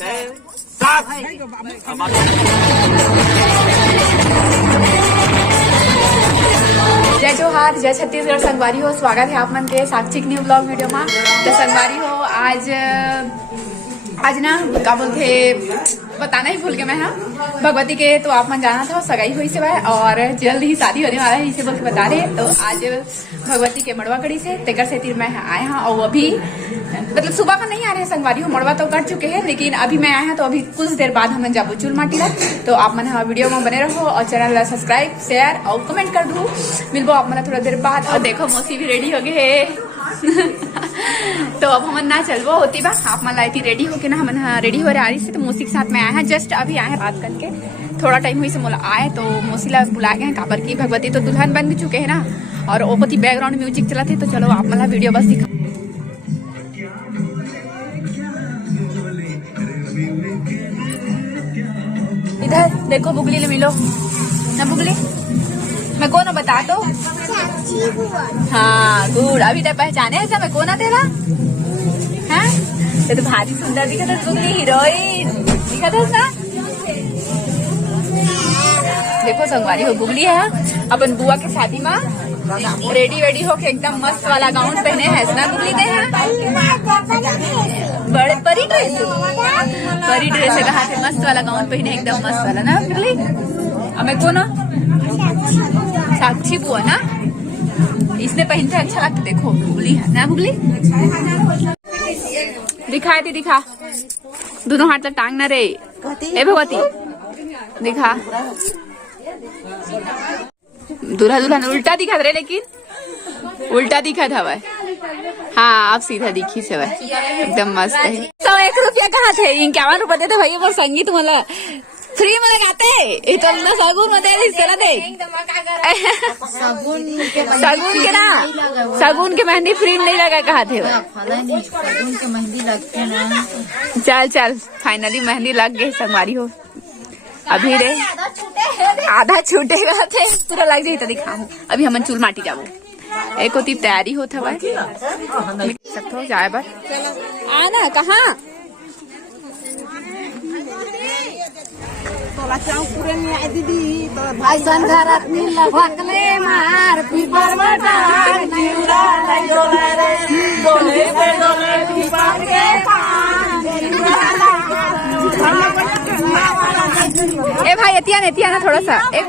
जय जोहार, जय छत्तीसगढ़। संगवारी हो, स्वागत है आप मन के साक्षी न्यू ब्लॉग वीडियो में। तो संगवारी हो, आज ना क्या बोलते बताना ही भूल गए मैं। हाँ, भगवती के तो आप मन जाना था, सगाई हुई से वह और जल्द ही शादी होने वाला है, इसे बोल के बता रहे। तो आज भगवती के मड़वा कड़ी से तेकर से तीर मैं आए हैं और अभी मतलब सुबह का नहीं आ रहे हैं संगवारी हो, मड़वा तो कट चुके हैं, लेकिन अभी मैं आया हैं तो अभी कुछ देर बाद हम जाबो चूल माटी ला। तो आप मन वीडियो में बने रहो और चैनल सब्सक्राइब शेयर और कमेंट कर दू। मिलबो आप मन थोड़ा देर बाद। और देखो मौसी भी रेडी हो गए है। तो अब हम ना चलबो होती बा, आप मन लाइती रेडी होके ना हम रेडी हो रही से। तो मौसी के साथ में आया है, जस्ट अभी आए हैं बात करके, थोड़ा टाइम हुई से मोला आए। तो मौसी ला बुला गए हैं काबर की भगवती तो दुल्हन बन चुके हैं ना, और ओपति बैकग्राउंड म्यूजिक चला थे। तो चलो आप मन वीडियो बस दिखा। इधर देखो बुगली ले मिलो ना, बुगली मैं कौन बता दो। हाँ गुड, अभी तक पहचाने ऐसा मैं कौन तेरा है। तो भारी सुंदर दिखा था बुगली, हीरोइन दिखा था ना। देखो संगवारी हो, बुगली है अपन बुआ के शादी में रेडी वेडी होके एकदम मस्त वाला गाउन पहने है ना बुगली दे हैं। बड़े परी ड्रेस है, कहा थे मस्त वाला गाउन पहने एकदम मस्त वाला ना बुगली। अब मैं कौन साक्षी बुआ ना, इसने पहनते अच्छा लगता। देखो बुगली है ना, बुगली दिखाए थी, दिखा दोनों हाथ तक टांग ना रे ए भगवती, दिखा दूल्हा दुल्हन उल्टा दिखा रहे, लेकिन उल्टा दिखा था वह। हाँ अब सीधा दिखी से वह एकदम मस्त है। 101 रुपया कहा थे, 51 रुपया देते भैया मोर संगीत मला फ्री में लगाते इतना सगुन में दे सगुन के ना, सगुन के मेहंदी फ्री में नहीं लगा कहा थे। सगुन के मेहंदी लगते ना। चल चल फाइनली मेहंदी लग गई संगवारी हो। अभी रे आधा छूटेगा थे, पूरा लग जाए तो दिखाऊं। अभी हम चूल माटी जाबो, एक होती तैयारी होता है सब तो जाए बर आना कहाँ दीदी मार ए भाई एतिया ना थोड़ा सा एक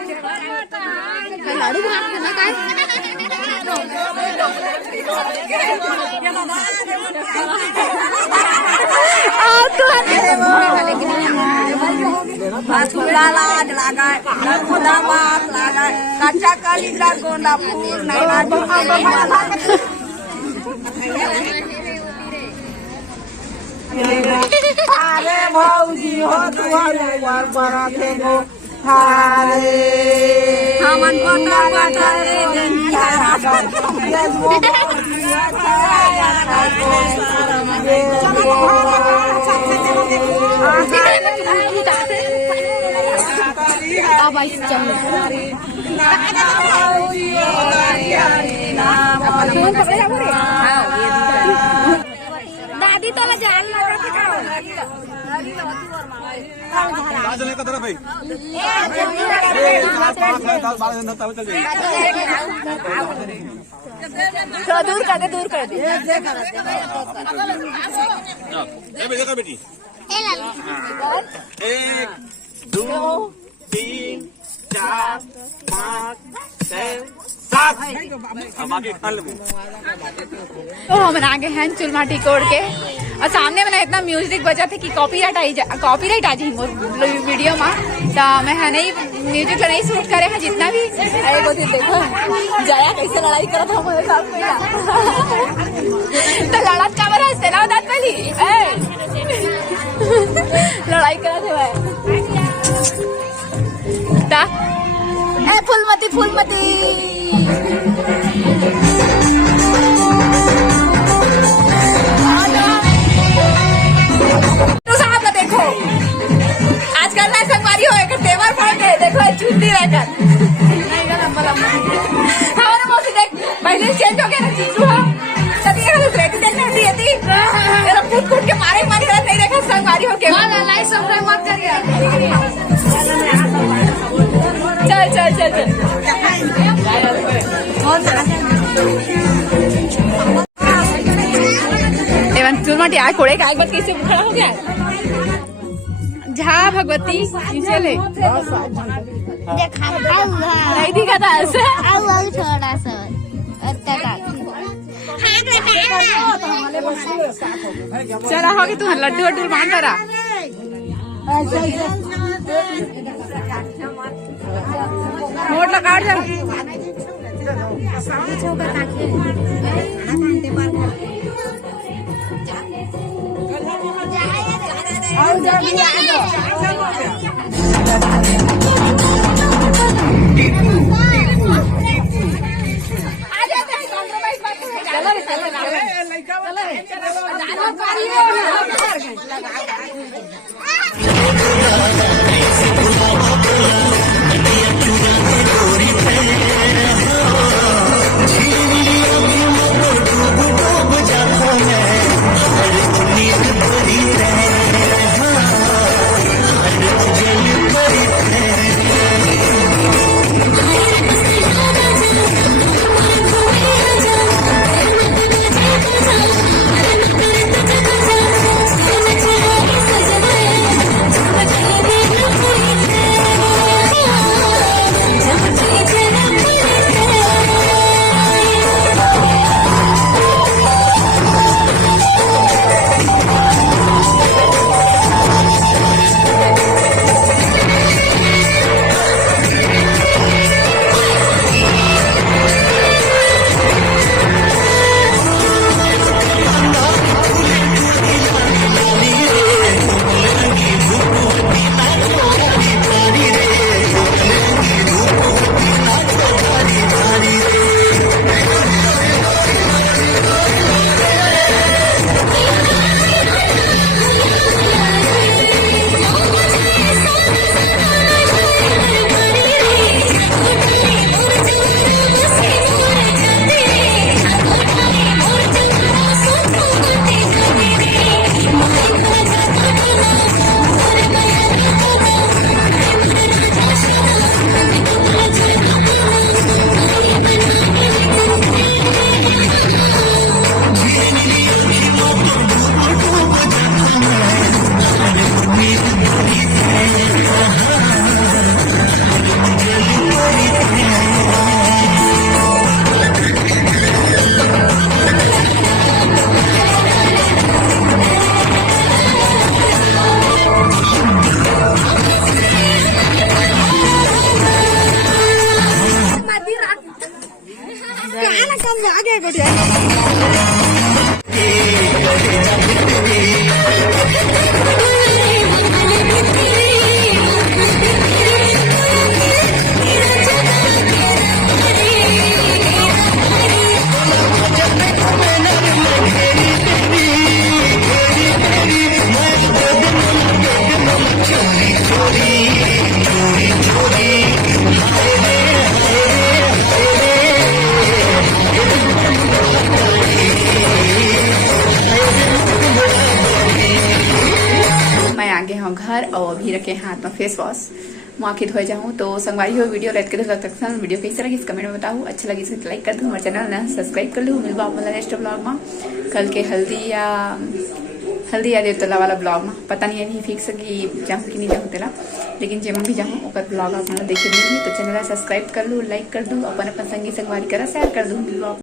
अरे भौजी हो तुम्हारे यार बड़ा थे गो थारे हमन को दादी तो जान दूर कर दे, दूर कर दे। बेटी 1 2 3 4 5 6 7 तो हम आ गए हैं चूल माटी कोड़ के, और सामने में इतना म्यूजिक बजा थे कि कॉपीराइट आ जाए वीडियो में। तो मैं है नहीं म्यूजिक तो नहीं शूट करे हैं जितना भी। अरे देखो जया कैसे लड़ाई करा था हमारे साथ में। तो लड़त का बड़ा हंसते ना दांत पहली लड़ाई करा थे फूलमती तो साहब ना देखो आजकल ना संगवारी हो एक तेवर फाड़ के देखो चुन्नी रहकर हमारे मौसी देख पहले चेंज हो गया ना चीजू हो तभी ये रेडी देखना थी ये थी कूद के मारे नहीं देखा संगवारी हो के मटी आए कोड़े का एक बार कैसे खड़ा हो गया झा भगवती नीचे ले नहीं दिखा था ऐसे थोड़ा सा चला होगी तू लड्डू वड्डू मान करा नोट लगा जा घर और अभी रखे हाथ में फेस वॉश मुँह के धोए जाऊँ। तो संगवारी हो वीडियो लाइक कर दो, वीडियो कैसे लगी कमेंट में बताऊँ। अच्छा लगी तो लाइक कर दो, हमारे चैनल ना सब्सक्राइब कर लो। मिलवा वाला नेक्स्ट ब्लॉग में कल के हल्दी या देवतला वाला ब्लॉग में पता नहीं अभी फिक्स कि जाऊँ कि नहीं जाऊँ तेला, लेकिन जेम भी जाऊँ और ब्लॉग आप देखे मिली तो चैनल सब्सक्राइब कर लो, लाइक कर दो, अपन संगी संगवारी करा शेयर कर दो ब्लॉग।